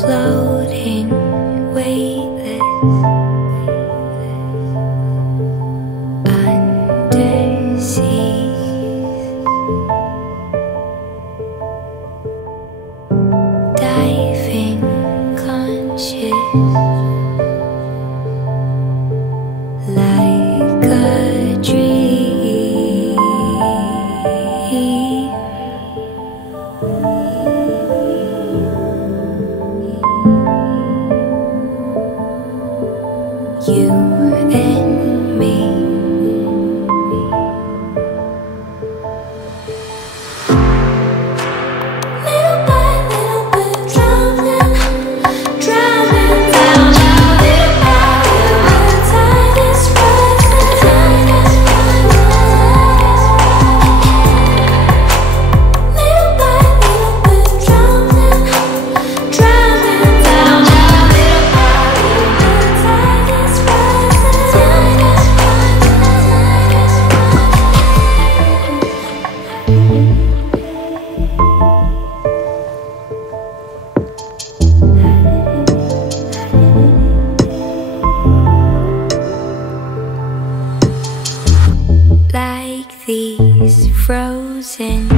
Floating, weightless, undersea, diving, conscious, like a dream. You and me. Little by little bit, drowning down. Little by little, the tide is rising. Little by little bit, drowning down. Little by little, the tide is like these frozen